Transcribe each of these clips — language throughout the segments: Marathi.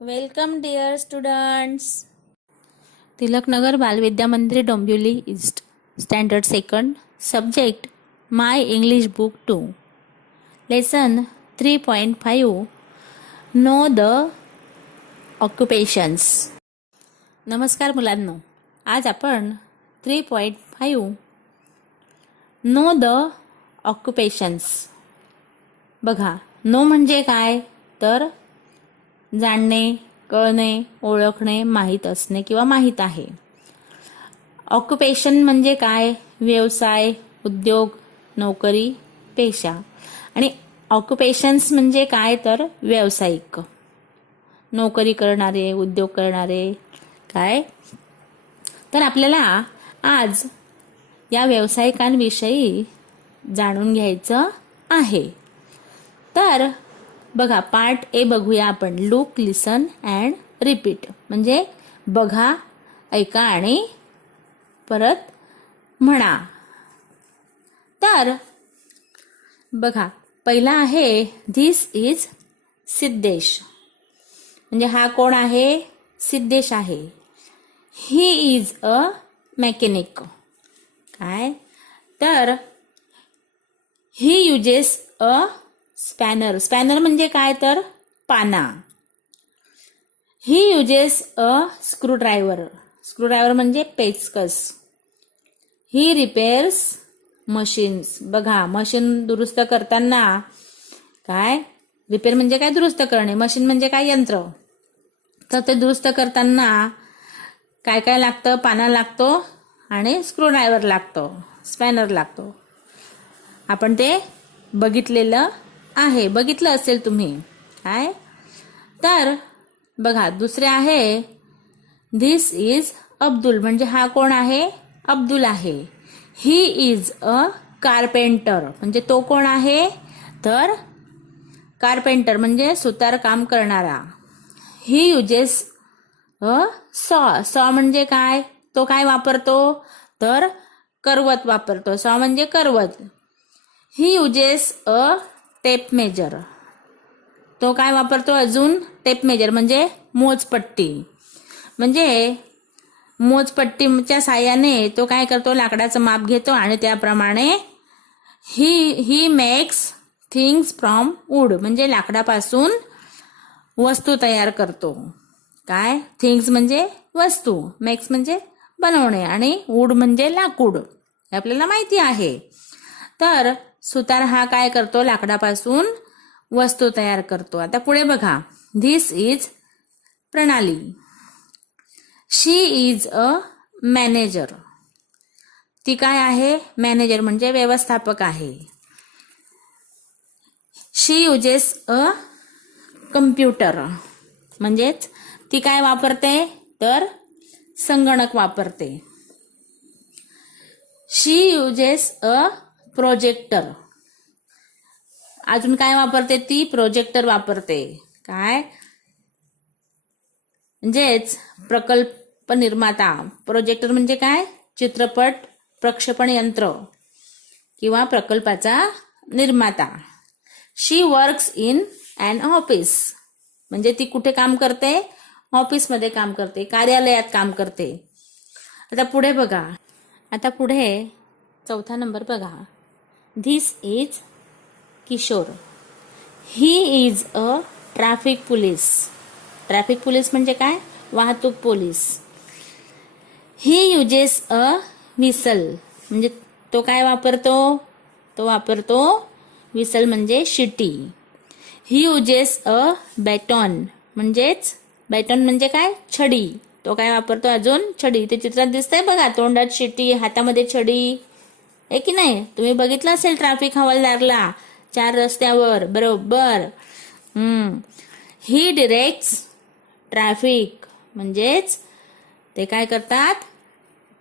Welcome dear students. Tilaknagar Balvidya Mandir Dombivli east, standard second, subject my English book 2, lesson 3.5, know the occupations. नमस्कार मुलांनो, आज आपण 3.5 नो द ऑक्युपेशन्स. बघा, नो म्हणजे काय तर जाणणे, कळणे, ओळखणे, माहीत असणे किंवा माहीत आहे. ऑक्युपेशन म्हणजे काय? व्यवसाय, उद्योग, नोकरी, पेशा. आणि ऑक्युपेशन्स म्हणजे काय तर व्यावसायिक, नोकरी करणारे, उद्योग करणारे. काय तर आपल्याला आज या व्यावसायिकांविषयी जाणून घ्यायचं आहे. तर बघा, पार्ट ए बघूया आपण. लुक, लिसन अँड रिपीट म्हणजे बघा, ऐका आणि परत म्हणा. तर बघा, पहिला आहे धिस इज सिद्धेश. म्हणजे हा कोण आहे? सिद्धेश आहे. ही इज अ मेकॅनिक. काय तर ही युजेस अ स्पॅनर. स्पॅनर म्हणजे काय तर पाना. ही युजेस अ स्क्रूड्रायव्हर. स्क्रूड्रायव्हर म्हणजे पेचकस. ही रिपेअर्स मशीन्स. बघा, मशीन दुरुस्त करताना काय, रिपेअर म्हणजे काय, दुरुस्त करणे. मशीन म्हणजे काय, यंत्र. तर ते दुरुस्त करताना काय काय लागतं? पाना लागतो आणि स्क्रूड्रायव्हर लागतो, स्पॅनर लागतो. आपण ते बघितलेलं आहे, बघितलं असेल तुम्ही. काय तर बघा, दुसरे आहे धिस इज अब्दुल. म्हणजे हा कोण आहे? अब्दुल आहे. ही इज अ कारपेंटर. म्हणजे तो कोण आहे तर कारपेंटर म्हणजे सुतार काम करणारा. ही युजेस अ सॉ. सॉ म्हणजे काय? तो काय वापरतो तर करवत वापरतो. सॉ म्हणजे करवत. He uses a tape measure. तो काय वापरतो अजून? टेप मेजर म्हणजे मोजपट्टी. म्हणजे मोजपट्टीच्या साहाय्याने तो काय करतो? लाकडाचं माप घेतो आणि त्याप्रमाणे he makes things from wood. म्हणजे लाकडापासून वस्तू तयार करतो. काय? थिंग्स म्हणजे वस्तू, मेक्स म्हणजे बनवणे आणि वूड म्हणजे लाकूड. हे आपल्याला माहिती आहे. तर सुतार हा काय करतो? लाकडापासून वस्तू तयार करतो. आता पुढे बघा, धिस इज प्रणाली. शी इज अ मॅनेजर. ती काय आहे? मॅनेजर म्हणजे व्यवस्थापक आहे. शी युजेस अ कम्प्युटर. म्हणजेच ती काय वापरते तर संगणक वापरते. शी युजेस अ प्रोजेक्टर. अजून काय वापरते ती? प्रोजेक्टर वापरते. काय म्हणजेच प्रकल्प निर्माता. प्रोजेक्टर म्हणजे काय? चित्रपट प्रक्षेपण यंत्र किंवा प्रकल्पाचा निर्माता. शी वर्क्स इन अन ऑफिस. म्हणजे ती कुठे काम करते? ऑफिसमध्ये काम करते, कार्यालयात काम करते. आता पुढे बघा, आता पुढे चौथा नंबर बघा. This is Kishor. He is a traffic police. Traffic police म्हणजे काय? वाहतूक police. He uses a whistle. म्हणजे तो काय वापरतो? तो वापरतो विसल म्हणजे शिटी. ही युजेस अ बॅटॉन. म्हणजेच बॅटॉन म्हणजे काय? छडी. तो काय वापरतो अजून? छडी. ते चित्रात दिसतंय बघा, तोंडात शिटी, हातामध्ये छडी, आहे की नाही? तुम्ही बघितलं असेल ट्रॅफिक हवालदारला 4 रस्त्यावर, बरोबर. ही डिरेक्ट्स ट्रॅफिक. म्हणजेच ते काय करतात?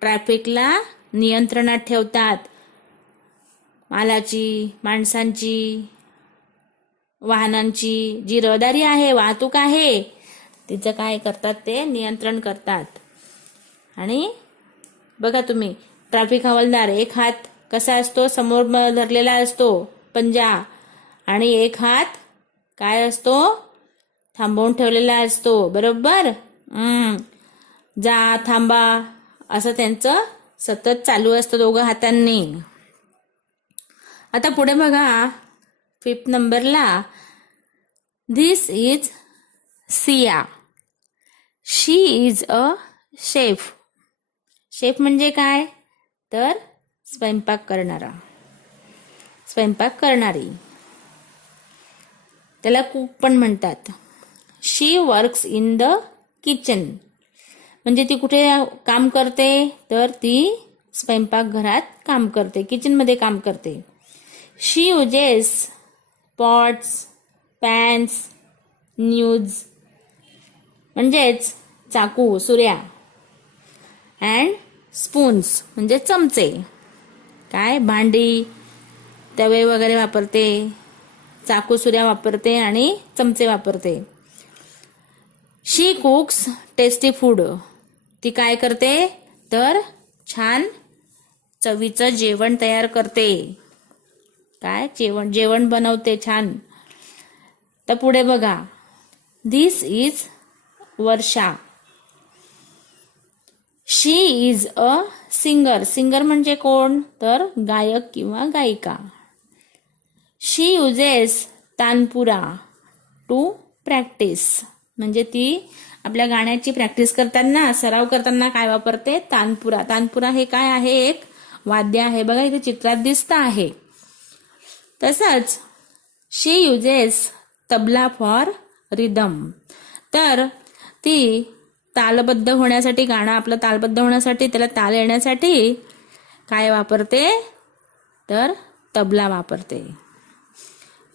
ट्रॅफिकला नियंत्रणात ठेवतात. मालाची, माणसांची, वाहनांची जी रहदारी आहे, वाहतूक आहे, तिचं काय करतात? ते नियंत्रण करतात. आणि बघा तुम्ही, ट्रॅफिक हवालदार एक हात कसा असतो? समोर धरलेला असतो, पंजा, आणि एक हात काय असतो? थांबवून ठेवलेला असतो, बरोबर. जा, थांबा असं त्यांचं सतत चालू असतं दोघं हातांनी. आता पुढे बघा 5th नंबरला, this is Siya, she is a chef. Chef म्हणजे काय तर स्वयंपाक करणारा, स्वयंपाक करणारी, त्याला कुक पण म्हणतात. शी वर्क्स इन द किचन म्हणजे ती कुठे काम करते तर ती स्वयंपाकघरात काम करते, किचनमध्ये काम करते. शी युजेस पॉट्स, पॅन्स, न्यूज म्हणजेच चाकू, सुऱ्या, अँड स्पून्स म्हणजे चमचे, काय भांडी, तवे वगैरे वापरते, चाकू सुऱ्या वापरते आणि चमचे वापरते. शी कुक्स टेस्टी फूड, ती काय करते तर छान चवीचं जेवण तयार करते, काय जेवण बनवते छान. तर पुढे बघा, this is Varsha, she is a singer. Singer म्हणजे कोण तर गायक किंवा गायिका. शी युजेस तानपुरा टू प्रॅक्टिस म्हणजे ती आपल्या गाण्याची प्रॅक्टिस करताना, सराव करताना काय वापरते तानपुरा. तानपुरा हे काय आहे, एक वाद्य आहे, बघा इथे चित्रात दिसतं आहे. तसंच शी युजेस तबला फॉर रिदम, तर ती तालबद्ध होण्यासाठी, गाणं आपलं तालबद्ध होण्यासाठी, त्याला ताल येण्यासाठी काय वापरते तर तबला वापरते.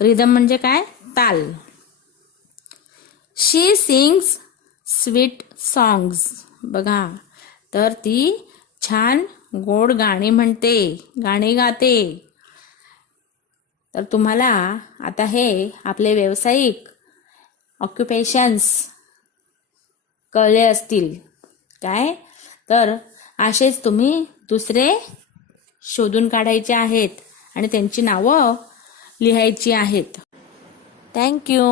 रिदम म्हणजे काय ताल. शी सिंग्स स्वीट सॉंग्स, बघा तर ती छान गोड गाणी म्हणते, गाणी गाते. तर तुम्हाला आता हे आपले व्यावसायिक ऑक्युपेशन्स कळले असतील, काय तर असेच तुम्ही दुसरे शोधून काढायचे आहेत आणि त्यांची नावं लिहायची आहेत. थँक्यू.